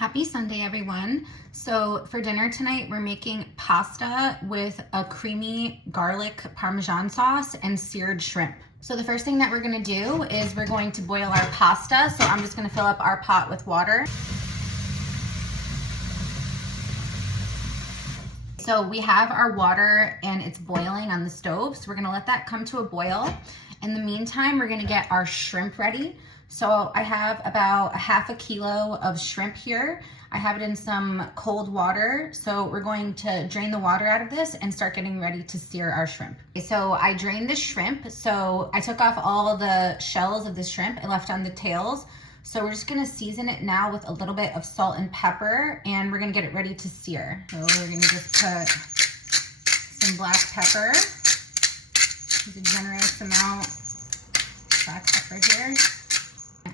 Happy Sunday, everyone. So for dinner tonight, we're making pasta with a creamy garlic Parmesan sauce and seared shrimp. So the first thing that we're gonna do is we're going to boil our pasta. So I'm just gonna fill up our pot with water. So we have our water and it's boiling on the stove. So we're gonna let that come to a boil. In the meantime, we're gonna get our shrimp ready. So I have about half a kilo of shrimp here. I have it in some cold water. So we're going to drain the water out of this and start getting ready to sear our shrimp. So I drained the shrimp. So I took off all the shells of the shrimp and left on the tails. So we're just gonna season it now with a little bit of salt and pepper, and we're gonna get it ready to sear. So we're gonna just put some black pepper, just a generous amount of black pepper here.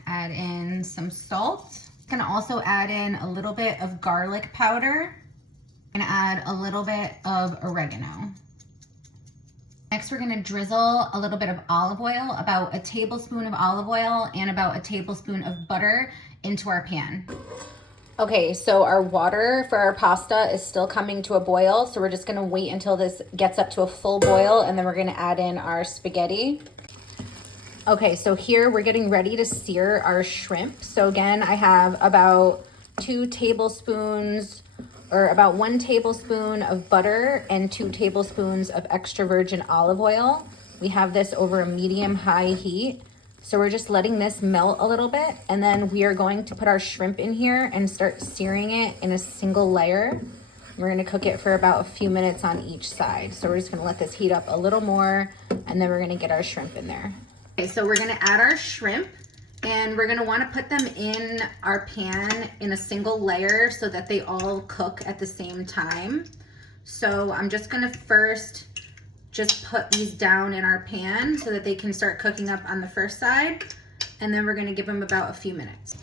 Add in some salt. I'm gonna also add in a little bit of garlic powder and add a little bit of oregano. Next, we're gonna drizzle a little bit of olive oil, about a tablespoon of olive oil and about a tablespoon of butter into our pan. Okay, so our water for our pasta is still coming to a boil, so we're just gonna wait until this gets up to a full boil, and then we're gonna add in our spaghetti. Okay, so here we're getting ready to sear our shrimp. So again, I have about 2 tablespoons or about 1 tablespoon of butter and 2 tablespoons of extra virgin olive oil. We have this over a medium-high heat. So we're just letting this melt a little bit, and then we are going to put our shrimp in here and start searing it in a single layer. We're gonna cook it for about a few minutes on each side. So we're just gonna let this heat up a little more, and then we're gonna get our shrimp in there. Okay, so we're gonna add our shrimp, and we're gonna wanna put them in our pan in a single layer so that they all cook at the same time. So I'm just gonna first just put these down in our pan so that they can start cooking up on the first side, and then we're gonna give them about a few minutes.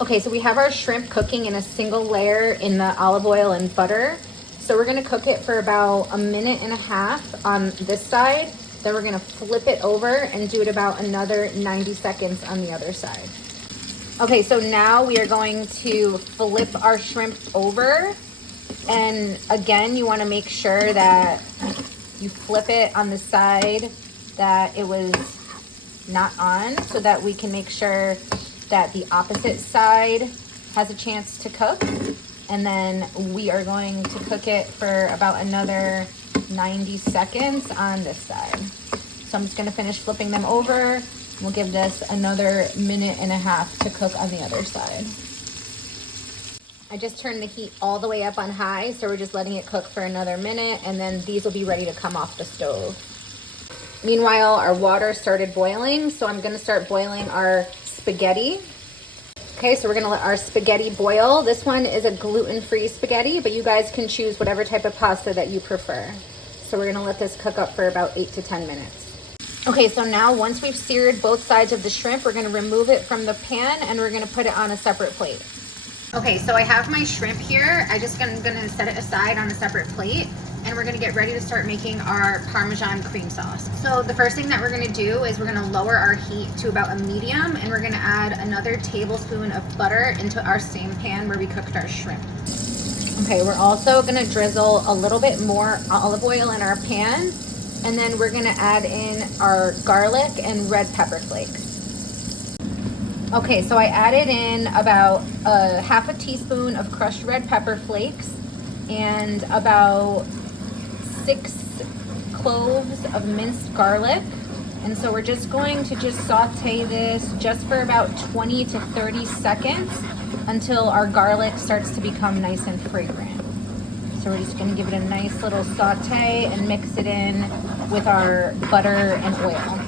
Okay, so we have our shrimp cooking in a single layer in the olive oil and butter. So we're gonna cook it for about a minute and a half on this side. Then we're gonna flip it over and do it about another 90 seconds on the other side. Okay, so now we are going to flip our shrimp over. And again, you wanna make sure that you flip it on the side that it was not on, so that we can make sure that the opposite side has a chance to cook. And then we are going to cook it for about another 90 seconds on this side. So I'm just gonna finish flipping them over. We'll give this another minute and a half to cook on the other side. I just turned the heat all the way up on high, so we're just letting it cook for another minute, and then these will be ready to come off the stove. Meanwhile, our water started boiling, so I'm gonna start boiling our spaghetti. Okay, so we're gonna let our spaghetti boil. This one is a gluten-free spaghetti, but you guys can choose whatever type of pasta that you prefer. So we're gonna let this cook up for about 8 to 10 minutes. Okay, so now once we've seared both sides of the shrimp, we're gonna remove it from the pan and we're gonna put it on a separate plate. Okay, so I have my shrimp here. I'm gonna set it aside on a separate plate, and we're gonna get ready to start making our Parmesan cream sauce. So the first thing that we're gonna do is we're gonna lower our heat to about a medium, and we're gonna add another tablespoon of butter into our same pan where we cooked our shrimp. Okay, we're also gonna drizzle a little bit more olive oil in our pan, and then we're gonna add in our garlic and red pepper flakes. Okay, so I added in about half a teaspoon of crushed red pepper flakes and about 6 cloves of minced garlic. And so we're just going to saute this just for about 20 to 30 seconds until our garlic starts to become nice and fragrant. So we're just gonna give it a nice little saute and mix it in with our butter and oil.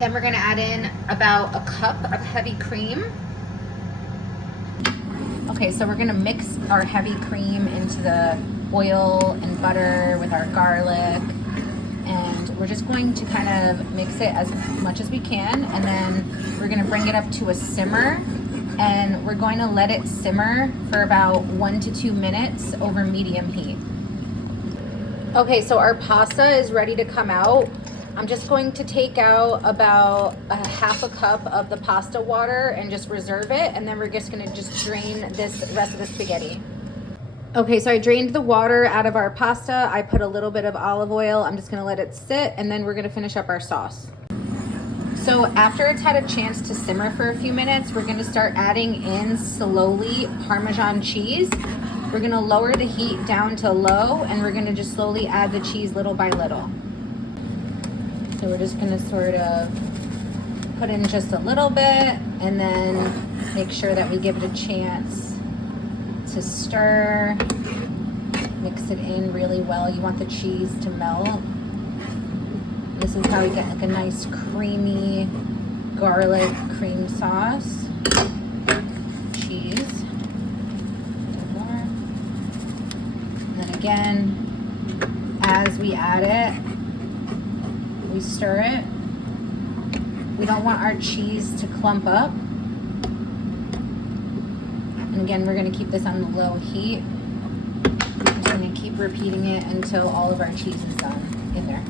Then we're gonna add in about a cup of heavy cream. Okay, so we're gonna mix our heavy cream into the oil and butter with our garlic, and we're just going to kind of mix it as much as we can, and then we're gonna bring it up to a simmer and we're going to let it simmer for about 1 to 2 minutes over medium heat. Okay, so our pasta is ready to come out. I'm just going to take out about a half a cup of the pasta water and just reserve it, and then we're just gonna just drain this rest of the spaghetti. Okay, so I drained the water out of our pasta. I put a little bit of olive oil. I'm just gonna let it sit, and then we're gonna finish up our sauce. So after it's had a chance to simmer for a few minutes, we're gonna start adding in slowly Parmesan cheese. We're gonna lower the heat down to low, and we're gonna just slowly add the cheese little by little. So we're just gonna sort of put in just a little bit, and then make sure that we give it a chance to stir. Mix it in really well. You want the cheese to melt. This is how we get like a nice creamy garlic cream sauce. Cheese. More. And then again, as we add it, we stir it. We don't want our cheese to clump up. And again, we're gonna keep this on the low heat. I'm just gonna keep repeating it until all of our cheese is done in there.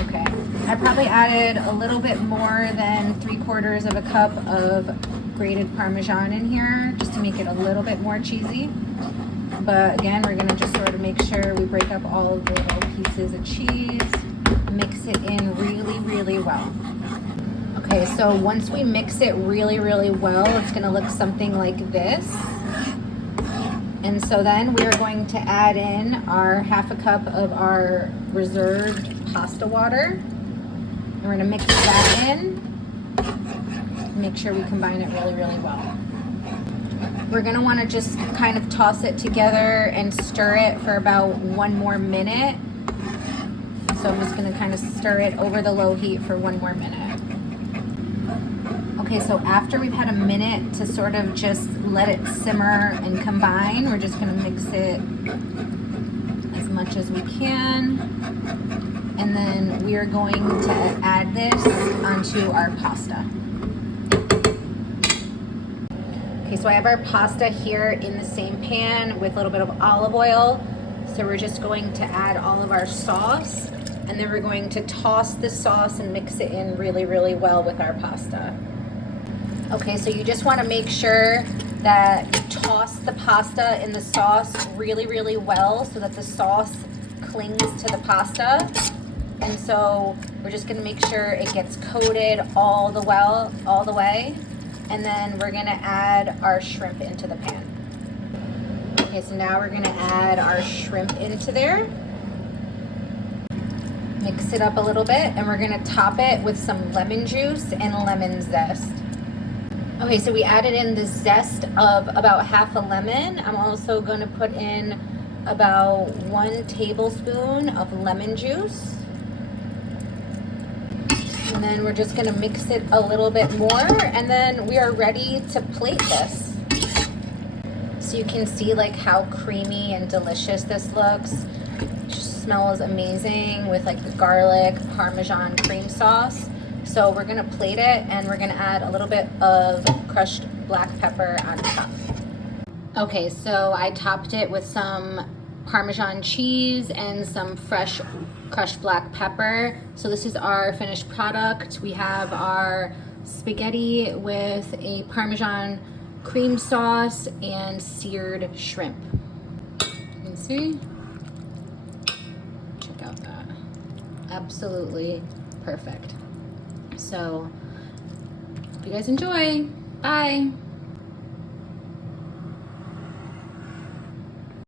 Okay, I probably added a little bit more than 3/4 of a cup of grated Parmesan in here, just to make it a little bit more cheesy. But again, we're gonna just sort of make sure we break up all of the little pieces of cheese, mix it in really, really well. Okay, so once we mix it really, really well, it's gonna look something like this. And so then we are going to add in our half a cup of our reserved pasta water. And we're gonna mix that in. Make sure we combine it really, really well. We're gonna wanna just kind of toss it together and stir it for about 1 more minute. So I'm just gonna kind of stir it over the low heat for 1 more minute. Okay, so after we've had a minute to sort of just let it simmer and combine, we're just gonna mix it as much as we can. And then we are going to add this onto our pasta. Okay, so I have our pasta here in the same pan with a little bit of olive oil. So we're just going to add all of our sauce, and then we're going to toss the sauce and mix it in really, really well with our pasta. Okay, so you just want to make sure that you toss the pasta in the sauce really, really well so that the sauce clings to the pasta. And so we're just going to make sure it gets coated all the way. And then we're going to add our shrimp into the pan. Okay, so now we're going to add our shrimp into there. Mix it up a little bit, and we're going to top it with some lemon juice and lemon zest. Okay, so we added in the zest of about half a lemon. I'm also going to put in about 1 tablespoon of lemon juice. And then we're just going to mix it a little bit more, and then we are ready to plate this. So you can see like how creamy and delicious this looks. It just smells amazing with like the garlic Parmesan cream sauce. So we're gonna plate it, and we're gonna add a little bit of crushed black pepper on top. Okay, so I topped it with some Parmesan cheese and some fresh crushed black pepper. So this is our finished product. We have our spaghetti with a Parmesan cream sauce and seared shrimp. You can see. Check out that. Absolutely perfect. So, hope you guys enjoy. Bye.